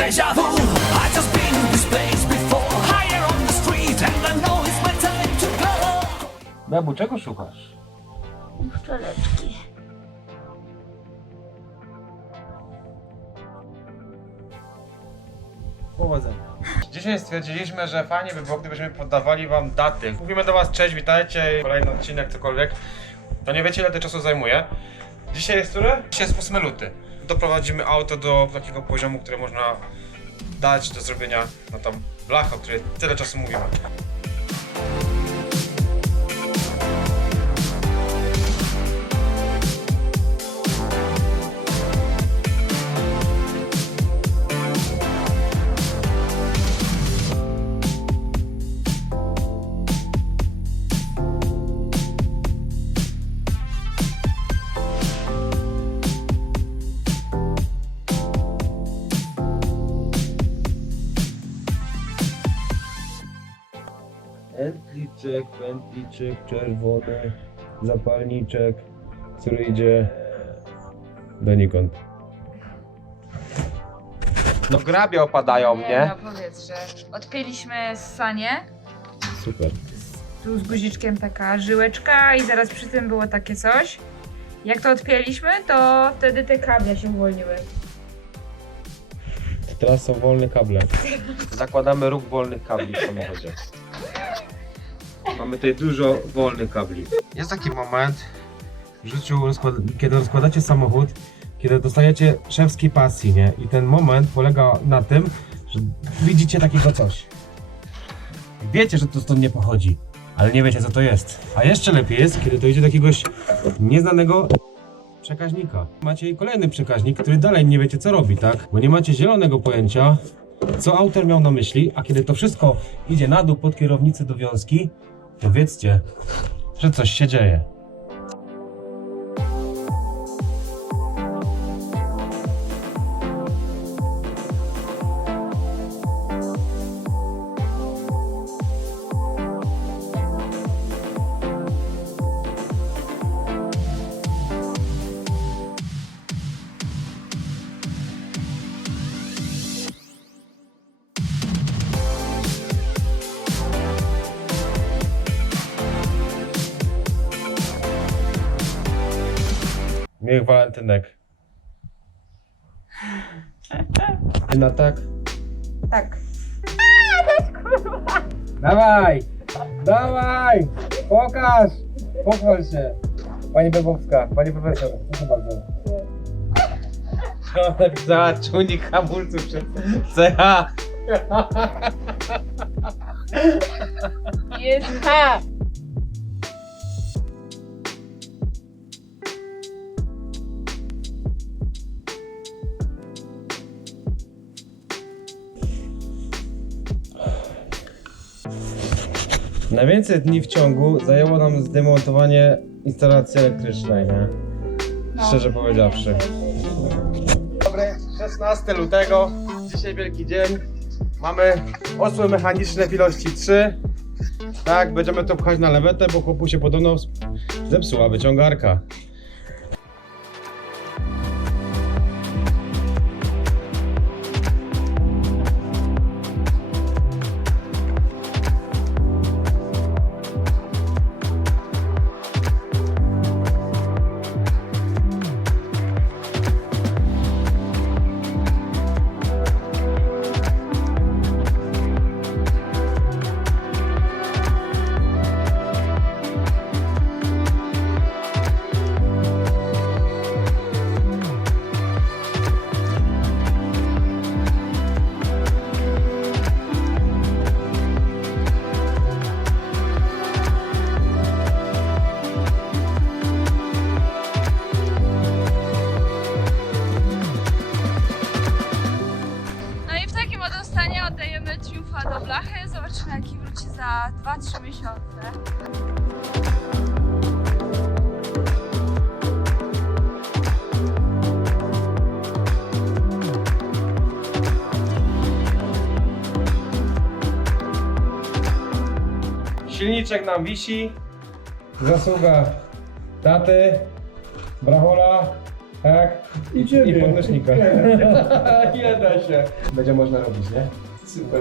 Deja vu, I just been in this place before. Higher on the street and I know it's my time to go. Bebu, czego szukasz? Szczeleczki. Powodzenia. Dzisiaj stwierdziliśmy, że fajnie by było, gdybyśmy poddawali wam daty. Mówimy do was, cześć, witajcie, kolejny odcinek, cokolwiek. To nie wiecie, ile to czasu zajmuje. Dzisiaj jest który? Dzisiaj jest 8 luty. Doprowadzimy auto do takiego poziomu, który można dać do zrobienia na tą blachę, o której tyle czasu mówimy. Pętliczek czerwony, zapalniczek, który idzie donikąd. No grabie opadają, nie? No powiedz, że odpięliśmy sanie, Super. tu z guziczkiem taka żyłeczka i zaraz przy tym było takie coś. Jak to odpięliśmy, to wtedy te kable się uwolniły. Teraz są wolne kable. Zakładamy róg wolnych kabli w samochodzie. Mamy tutaj dużo wolnych kabli. Jest taki moment w życiu, kiedy rozkładacie samochód, kiedy dostajecie szewskiej pasji, nie? I ten moment polega na tym, że widzicie takiego coś. Wiecie, że to stąd nie pochodzi, ale nie wiecie, co to jest. A jeszcze lepiej jest, kiedy dojdzie do jakiegoś nieznanego przekaźnika. Macie kolejny przekaźnik, który dalej nie wiecie, co robi, tak? Bo nie macie zielonego pojęcia, co autor miał na myśli, a kiedy to wszystko idzie na dół pod kierownicę do wiązki, to wiedzcie, że coś się dzieje. Miłych walentynek. Na tak? Tak. Dawaj! Dawaj! Pokaż! Pochwal się! Pani Bebowska, pani profesor, proszę bardzo. Ona napisała czujnik hamulców przed CH. Jest H! Najwięcej dni w ciągu zajęło nam zdemontowanie instalacji elektrycznej, nie? Szczerze powiedziawszy. Dobry, 16 lutego, dzisiaj wielki dzień. Mamy osły mechaniczne w ilości 3. Tak, będziemy to pchać na lewetę, bo chłopu się podobno zepsuła wyciągarka. Oddajemy Triumfa do blachy, zobaczymy jaki wróci za 2-3 miesiące. Silniczek nam wisi, zasługa taty, brawola, Tak. I ciebie. I podnośnika. Nie da się. Będzie można robić, nie? Super.